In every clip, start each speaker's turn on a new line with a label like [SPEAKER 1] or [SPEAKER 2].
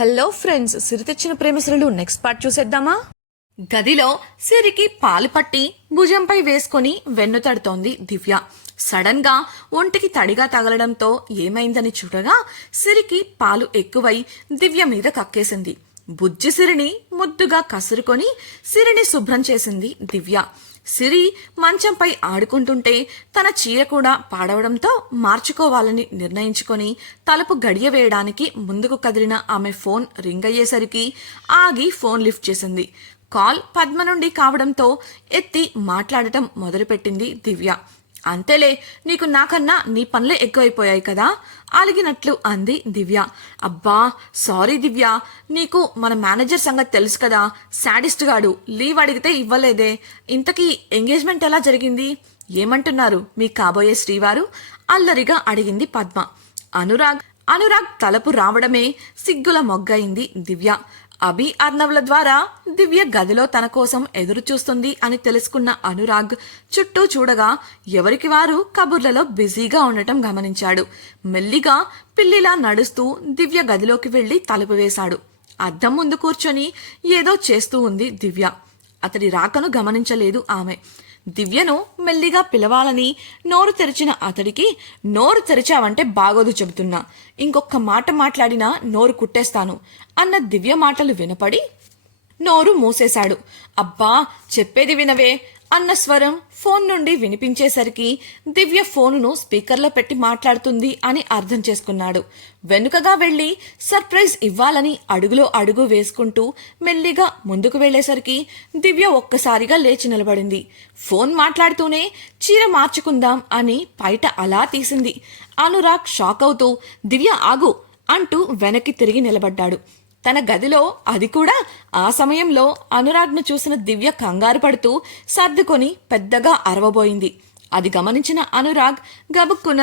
[SPEAKER 1] Hello friends సిరి తెచ్చిన ప్రేమసులు next part చూసేద్దామా?
[SPEAKER 2] గదిలో సిరికి పాలు పట్టి భుజంపై వేసుకొని వెన్ను తడుతోంది దివ్య. సడన్గా ఒంటికి తడిగా తగలడంతో ఏమైందని చూడగా సిరికి పాలు ఎక్కువై దివ్య మీద కక్కేసింది. బుజ్జి సిరిని ముద్దుగా కసురుకొని సిరిని శుభ్రం చేసింది దివ్య. సిరి మంచంపై ఆడుకుంటుంటే తన చీర కూడా పాడవడంతో మార్చుకోవాలని నిర్ణయించుకొని తలుపు గడియ వేయడానికి ముందుకు కదిలిన ఆమె ఫోన్ రింగ్ అయ్యేసరికి ఆగి ఫోన్ లిఫ్ట్ చేసింది. కాల్ పద్మ నుండి కావడంతో ఎత్తి మాట్లాడటం మొదలుపెట్టింది దివ్య. అంతేలే నీకు నాకన్నా నీ పనులే ఎక్కువైపోయాయి కదా? అలిగినట్లు అంది దివ్య. అబ్బా సారీ దివ్య. నీకు మన మేనేజర్ సంగతి తెలుసు కదా. శాడిస్ట్ గాడు లీవ్ అడిగితే ఇవ్వలేదే. ఇంతకీ ఎంగేజ్మెంట్ ఎలా జరిగింది? ఏమంటున్నారు మీ కాబోయే శ్రీవారు? అల్లరిగా అడిగింది పద్మ. అనురాగ్ అనురాగ్ తలపు రావడమే సిగ్గుల మొగ్గయింది దివ్య. అభి అర్ణవ్ల ద్వారా దివ్య గదిలో తన కోసం ఎదురు చూస్తుంది అని తెలుసుకున్న అనురాగ్ చుట్టూ చూడగా ఎవరికి వారు కబుర్లలో బిజీగా ఉండటం గమనించాడు. మెల్లిగా పిల్లిలా నడుస్తూ దివ్య గదిలోకి వెళ్ళి తలుపు వేశాడు. అద్దం ముందు కూర్చొని ఏదో చేస్తూ ఉంది దివ్య. అతడి రాకను గమనించలేదు ఆమె. దివ్యను మెల్లిగా పిలవాలని నోరు తెరిచిన అతడికి నోరు తెరిచావంటే బాగోదు చెబుతున్నా. ఇంకొక మాట మాట్లాడినా నోరు కుట్టేస్తాను అన్న దివ్య మాటలు వినపడి నోరు మూసేశాడు. అబ్బా చెప్పేది వినవే. అన్న స్వరం ఫోన్ నుండి వినిపించేసరికి దివ్య ఫోనును స్పీకర్లో పెట్టి మాట్లాడుతుంది అని అర్థం చేసుకున్నాడు. వెనుకగా వెళ్ళి సర్ప్రైజ్ ఇవ్వాలని అడుగులో అడుగు వేసుకుంటూ మెల్లిగా ముందుకు వెళ్ళేసరికి దివ్య ఒక్కసారిగా లేచి నిలబడింది. ఫోన్ మాట్లాడుతూనే చీర మార్చుకుందాం అని బయట అలా తీసింది. అనురాగ్ షాక్ అవుతూ దివ్య ఆగు అంటూ వెనక్కి తిరిగి నిలబడ్డాడు. తన గదిలో అది కూడా ఆ సమయంలో అనురాగ్ను చూసిన దివ్య కంగారు పడుతూ సర్దుకొని పెద్దగా అరవబోయింది. అది గమనించిన అనురాగ్ గబుక్కున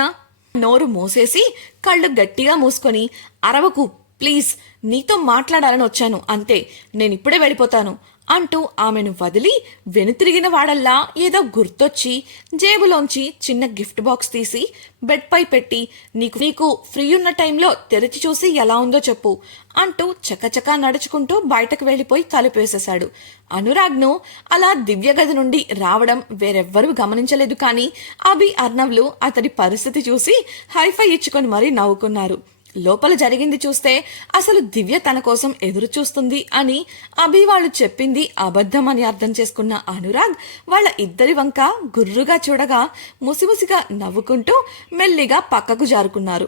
[SPEAKER 2] నోరు మూసేసి కళ్ళు గట్టిగా మూసుకొని అరవకు ప్లీజ్ నీతో మాట్లాడాలని వచ్చాను. అంతే నేనిప్పుడే వెళ్ళిపోతాను. అంటూ ఆమెను వదిలి వెనుతిరిగిన వాడల్లా ఏదో గుర్తొచ్చి జేబులోంచి చిన్న గిఫ్ట్ బాక్స్ తీసి బెడ్పై పెట్టి నీకు నీకు ఫ్రీ ఉన్న టైంలో తెరిచి చూసి ఎలా ఉందో చెప్పు అంటూ చకచకా నడుచుకుంటూ బయటకు వెళ్ళిపోయి తలుపు వేసేశాడు అనురాగ్ను అలా దివ్య గది నుండి రావడం వేరెవ్వరూ గమనించలేదు కానీ అభి అర్ణవ్లు అతడి పరిస్థితి చూసి హైఫై ఇచ్చుకొని మరీ నవ్వుకున్నారు. లోపల జరిగింది చూస్తే అసలు దివ్య తన కోసం ఎదురు చూస్తుంది అని అభి వాళ్ళు చెప్పింది అబద్ధం అని అర్థం చేసుకున్న అనురాగ్ వాళ్ళ ఇద్దరి వంక గుర్రుగా చూడగా ముసిముసిగా నవ్వుకుంటూ మెల్లిగా పక్కకు జారుకున్నారు.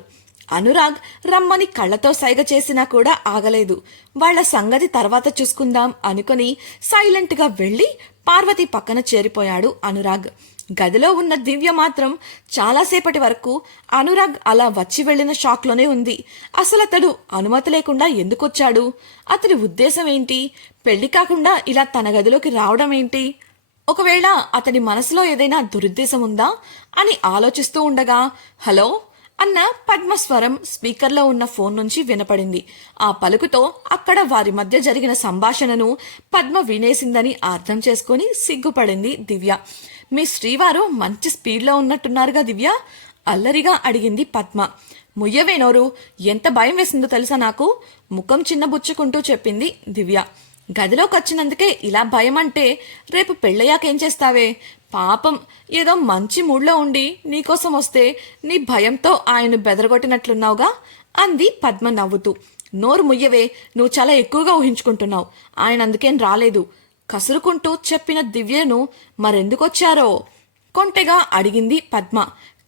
[SPEAKER 2] అనురాగ్ రమ్మని కళ్ళతో సైగ చేసినా కూడా ఆగలేదు. వాళ్ళ సంగతి తర్వాత చూసుకుందాం అనుకుని సైలెంట్గా వెళ్ళి పార్వతి పక్కన చేరిపోయాడు అనురాగ్. గదిలో ఉన్న దివ్య మాత్రం చాలాసేపటి వరకు అనురాగ్ అలా వచ్చి వెళ్ళిన షాక్లోనే ఉంది. అసలు అతడు అనుమతి లేకుండా ఎందుకొచ్చాడు? అతడి ఉద్దేశం ఏంటి? పెళ్ళి కాకుండా ఇలా తన గదిలోకి రావడం ఏంటి? ఒకవేళ అతడి మనసులో ఏదైనా దురుద్దేశం ఉందా? అని ఆలోచిస్తూ ఉండగా హలో అన్న పద్మస్వరం స్పీకర్లో ఉన్న ఫోన్ నుంచి వినపడింది. ఆ పలుకుతో అక్కడ వారి మధ్య జరిగిన సంభాషణను పద్మ వినేసిందని అర్థం చేసుకుని సిగ్గుపడింది దివ్య. మీ శ్రీవారు మంచి స్పీడ్లో ఉన్నట్టున్నారుగా దివ్య? అల్లరిగా అడిగింది పద్మ. ముయ్యవే నోరు ఎంత భయం వేసిందో తెలుసా నాకు? ముఖం చిన్నబుచ్చుకుంటూ చెప్పింది దివ్య. గదిలోకి వచ్చినందుకే ఇలా భయం అంటే రేపు పెళ్ళయ్యాకేం చేస్తావే? పాపం ఏదో మంచి మూడ్లో ఉండి నీకోసం వస్తే నీ భయంతో ఆయన బెదరగొట్టినట్లున్నావుగా? అంది పద్మ నవ్వుతూ. నోరు ముయ్యవే నువ్వు చాలా ఎక్కువగా ఊహించుకుంటున్నావు. ఆయన అందుకేం రాలేదు. కసురుకుంటూ చెప్పిన దివ్యను మరెందుకొచ్చారో? కొంటెగా అడిగింది పద్మ.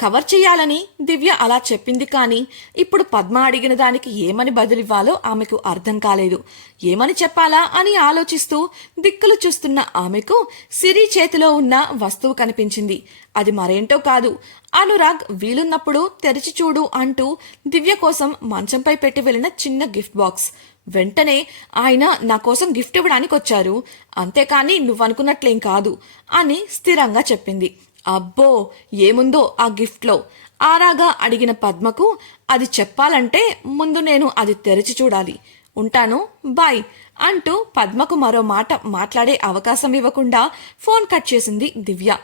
[SPEAKER 2] కవర్ చేయాలని దివ్య అలా చెప్పింది కానీ ఇప్పుడు పద్మ అడిగిన దానికి ఏమని బదులివ్వాలో ఆమెకు అర్థం కాలేదు. ఏమని చెప్పాలా అని ఆలోచిస్తూ దిక్కులు చూస్తున్న ఆమెకు సిరి చేతిలో ఉన్న వస్తువు కనిపించింది. అది మరేంటో కాదు. అనురాగ్ వీలున్నప్పుడు తెరిచి చూడు అంటూ దివ్య కోసం మంచంపై పెట్టి వెళ్ళిన చిన్న గిఫ్ట్ బాక్స్. వెంటనే ఆయన నా కోసం గిఫ్ట్ ఇవ్వడానికి వచ్చారు అంతేకాని నువ్వనుకున్నట్లేం కాదు అని స్థిరంగా చెప్పింది. అబ్బో ఏముందో ఆ గిఫ్ట్లో. ఆరాగా అడిగిన పద్మకు అది చెప్పాలంటే ముందు నేను అది తెరిచి చూడాలి. ఉంటాను బాయ్ అంటూ పద్మకు మరో మాట మాట్లాడే అవకాశం ఇవ్వకుండా ఫోన్ కట్ చేసింది దివ్య.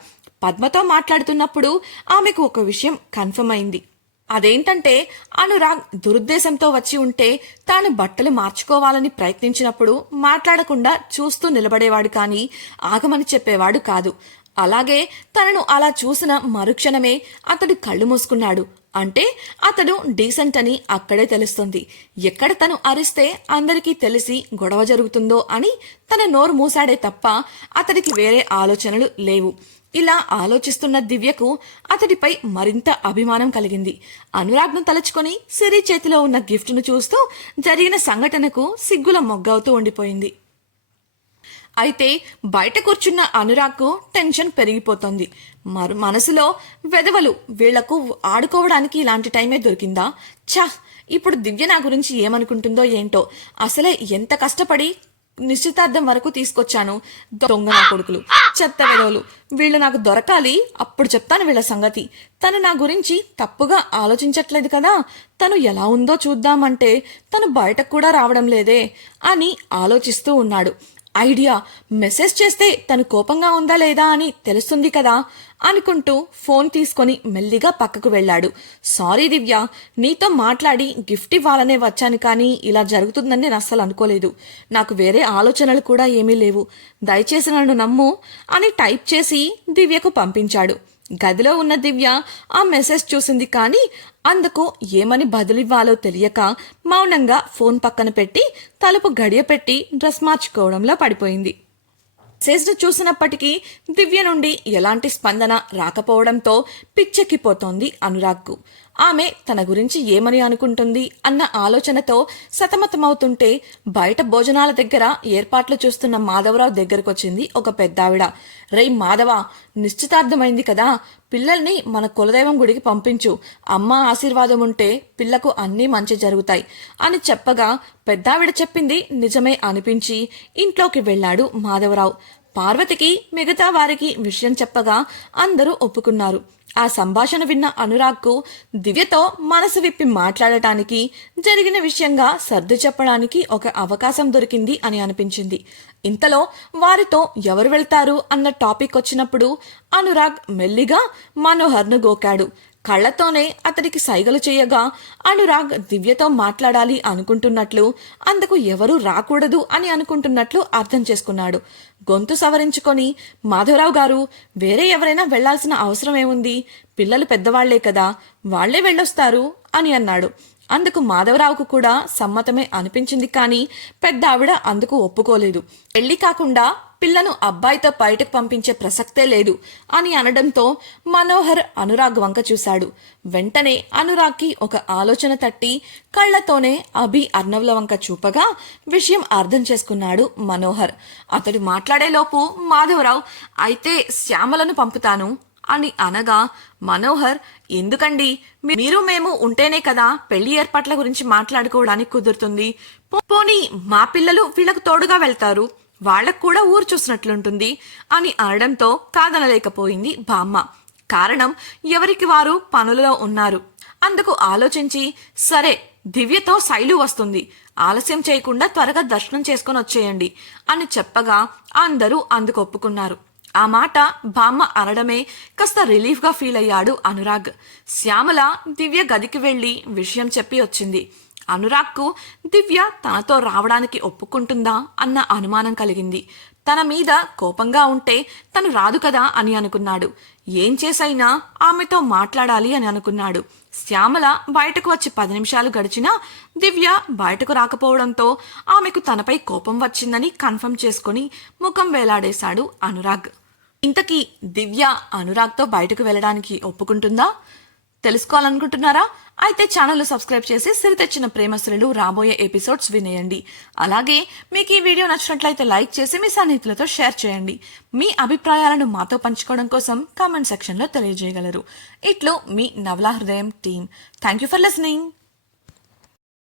[SPEAKER 2] పద్మతో మాట్లాడుతున్నప్పుడు ఆమెకు ఒక విషయం కన్ఫర్మ్ అయింది. అదేంటంటే అనురాగ్ దురుద్దేశంతో వచ్చి ఉంటే తాను బట్టలు మార్చుకోవాలని ప్రయత్నించినప్పుడు మాట్లాడకుండా చూస్తూ నిలబడేవాడు కానీ ఆగమని చెప్పేవాడు కాదు. అలాగే తనను అలా చూసిన మరుక్షణమే అతడు కళ్ళు మూసుకున్నాడు. అంటే అతడు డీసెంట్ అని అక్కడే తెలుస్తుంది. ఎక్కడ తను అరిస్తే అందరికీ తెలిసి గొడవ జరుగుతుందో అని తన నోరు మూసాడే తప్ప అతడికి వేరే ఆలోచనలు లేవు. ఇలా ఆలోచిస్తున్న దివ్యకు అతడిపై మరింత అభిమానం కలిగింది. అనురాగ్ను తలుచుకొని సిరి చేతిలో ఉన్న గిఫ్ట్ను చూస్తూ జరిగిన సంఘటనకు సిగ్గుల మొగ్గవుతూ ఉండిపోయింది. అయితే బయట కూర్చున్న అనురాగ్కు టెన్షన్ పెరిగిపోతుంది. మరు మనసులో వెదవలు వీళ్ళకు ఆడుకోవడానికి ఇలాంటి టైమే దొరికిందా? ఛా! ఇప్పుడు దివ్య నా గురించి ఏమనుకుంటుందో ఏంటో? అసలే ఎంత కష్టపడి నిశ్చితార్థం వరకు తీసుకొచ్చాను? దొంగ నా కొడుకులు చెత్త వెదవులు వీళ్ళు నాకు దొరకాలి అప్పుడు చెప్తాను వీళ్ళ సంగతి. తను నా గురించి తప్పుగా ఆలోచించట్లేదు కదా? తను ఎలా ఉందో చూద్దామంటే తను బయటకు కూడా రావడం లేదే అని ఆలోచిస్తూ ఉన్నాడు. ఐడియా మెసేజ్ చేస్తే తను కోపంగా ఉందా లేదా అని తెలుస్తుంది కదా అనుకుంటూ ఫోన్ తీసుకొని మెల్లిగా పక్కకు వెళ్ళాడు. సారీ దివ్య నీతో మాట్లాడి గిఫ్ట్ ఇవ్వాలనే వచ్చాను కానీ ఇలా జరుగుతుందని నేను అస్సలు అనుకోలేదు. నాకు వేరే ఆలోచనలు కూడా ఏమీ లేవు. దయచేసి నన్ను నమ్ము అని టైప్ చేసి దివ్యకు పంపించాడు. గదిలో ఉన్న దివ్య ఆ మెసేజ్ చూసింది కానీ అందుకు ఏమని బదులివ్వాలో తెలియక మౌనంగా ఫోన్ పక్కన పెట్టి తలుపు గడియ పెట్టి డ్రెస్ మార్చుకోవడంలో పడిపోయింది. మెసేజ్ను చూసినప్పటికీ దివ్య నుండి ఎలాంటి స్పందన రాకపోవడంతో పిచ్చెక్కిపోతోంది అనురాగ్కు. ఆమె తన గురించి ఏమని అనుకుంటుంది అన్న ఆలోచనతో సతమతమవుతుంటే బయట భోజనాల దగ్గర ఏర్పాట్లు చూస్తున్న మాధవరావు దగ్గరకొచ్చింది ఒక పెద్దావిడ. రేయ్ మాధవ నిశ్చితార్థమైంది కదా. పిల్లల్ని మన కులదైవం గుడికి పంపించు. అమ్మ ఆశీర్వాదం ఉంటే పిల్లకు అన్నీ మంచి జరుగుతాయి అని చెప్పగా పెద్దావిడ చెప్పింది నిజమే అనిపించి ఇంట్లోకి వెళ్ళాడు మాధవరావు. పార్వతికి మిగతా వారికి విషయం చెప్పగా అందరూ ఒప్పుకున్నారు. ఆ సంభాషణ విన్న అనురాగ్కు దివ్యతో మనసు విప్పి మాట్లాడటానికి జరిగిన విషయంగా సర్దు చెప్పడానికి ఒక అవకాశం దొరికింది అని అనిపించింది. ఇంతలో వారితో ఎవరు వెళ్తారు అన్న టాపిక్ వచ్చినప్పుడు అనురాగ్ మెల్లిగా మనోహర్ను గోకాడు. కళ్ళతోనే అతడికి సైగలు చేయగా అనురాగ్ దివ్యతో మాట్లాడాలి అనుకుంటున్నట్లు అందుకు ఎవరూ రాకూడదు అని అనుకుంటున్నట్లు అర్థం చేసుకున్నాడు. గొంతు సవరించుకొని మాధవరావు గారు వేరే ఎవరైనా వెళ్ళాల్సిన అవసరం ఏముంది పిల్లలు పెద్దవాళ్ళే కదా వాళ్ళే వెళ్ళొస్తారు అని అన్నాడు. అందుకు మాధవరావుకు కూడా సమ్మతమే అనిపించింది కానీ పెద్ద ఆవిడ అందుకు ఒప్పుకోలేదు. పెళ్ళి కాకుండా పిల్లను అబ్బాయితో బయటకు పంపించే ప్రసక్తే లేదు అని అనడంతో మనోహర్ అనురాగ్ వంక చూశాడు. వెంటనే అనురాగ్కి ఒక ఆలోచన తట్టి కళ్ళతోనే అభి అర్ణవ్ల వంక చూపగా విషయం అర్థం చేసుకున్నాడు మనోహర్. అతడు మాట్లాడేలోపు మాధవరావు అయితే శ్యామలను పంపుతాను. అని అనగా మనోహర్ ఎందుకండి? మీరు మేము ఉంటేనే కదా పెళ్ళి ఏర్పాట్ల గురించి మాట్లాడుకోవడానికి కుదురుతుంది. పోనీ మా పిల్లలు వీళ్ళకు తోడుగా వెళ్తారు. వాళ్ళకు కూడా ఊరు చూసినట్లుంటుంది అని అనడంతో కాదనలేకపోయింది బామ్మ. కారణం ఎవరికి వారు పనులలో ఉన్నారు. అందుకు ఆలోచించి సరే దివ్యతో శైలు వస్తుంది. ఆలస్యం చేయకుండా త్వరగా దర్శనం చేసుకొని వచ్చేయండి అని చెప్పగా అందరూ అందుకు ఒప్పుకున్నారు. ఆ మాట బామ్మ అనడమే కాస్త రిలీఫ్గా ఫీల్ అయ్యాడు అనురాగ్. శ్యామల దివ్య గదికి వెళ్ళి విషయం చెప్పి వచ్చింది. అనురాగ్కు దివ్య తనతో రావడానికి ఒప్పుకుంటుందా అన్న అనుమానం కలిగింది. తన మీద కోపంగా ఉంటే తను రాదు కదా అని అనుకున్నాడు. ఏం చేసైనా ఆమెతో మాట్లాడాలి అని అనుకున్నాడు. శ్యామల బయటకు వచ్చి పది నిమిషాలు గడిచినా దివ్య బయటకు రాకపోవడంతో ఆమెకు తనపై కోపం వచ్చిందని కన్ఫర్మ్ చేసుకుని ముఖం వేలాడేశాడు అనురాగ్. ఇంతకీ దివ్య అనురాగ్తో బయటకు వెళ్ళడానికి ఒప్పుకుంటుందా? తెలుసుకోవాలనుకుంటున్నారా? అయితే ఛానల్ సబ్స్క్రైబ్ చేసి సిరి తెచ్చిన ప్రేమశ్రులు రాబోయే ఎపిసోడ్స్ వినేయండి. అలాగే మీకు ఈ వీడియో నచ్చినట్లయితే లైక్ చేసి మీ సన్నిహితులతో షేర్ చేయండి. మీ అభిప్రాయాలను మాతో పంచుకోవడం కోసం కామెంట్ సెక్షన్లో తెలియజేయగలరు. ఇట్లు మీ నవలా హృదయం team. Thank you for listening.